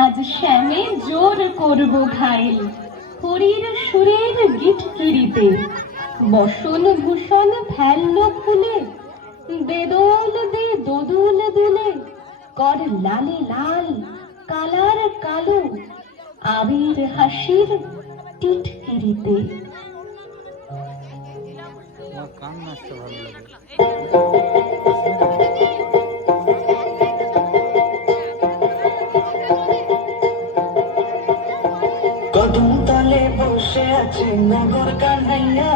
আজ শ্যামে জোর করব ঘাইল হরির সুরের গিটকিরিতে বসন ভূষণ ফেলল খুলে বেদল দে দোদুল দুলে, কর লালে লাল, কালার কালো, আবির হাসির টিটকিরিতে কান ভালো লাগে। আছে নগর কানাইয়া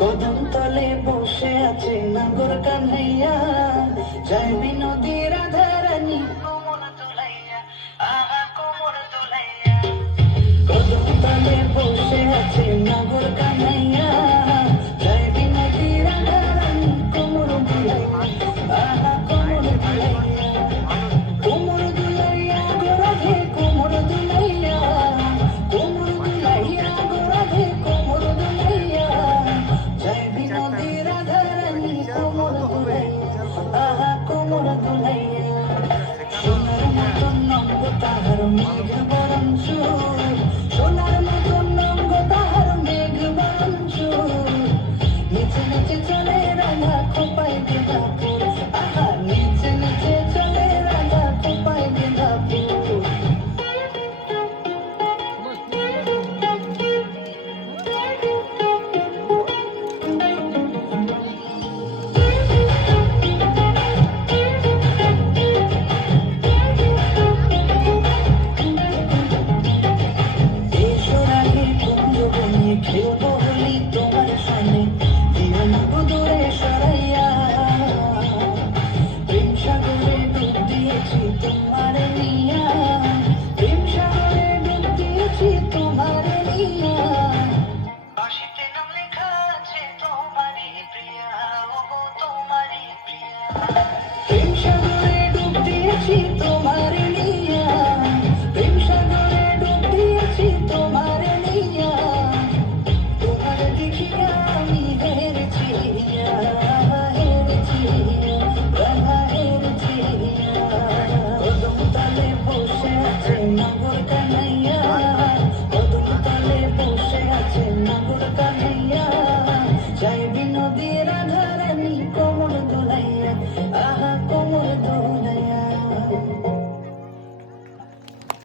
কদম তলে বসে আছে নগর কানাইয়া জয় সোনার মতন রঙ্গ তাহার মেঘ বাঞ্চুর নেচে নিচে নগর নাইয়া কদম তালে বসে আছে নগর নাইয়া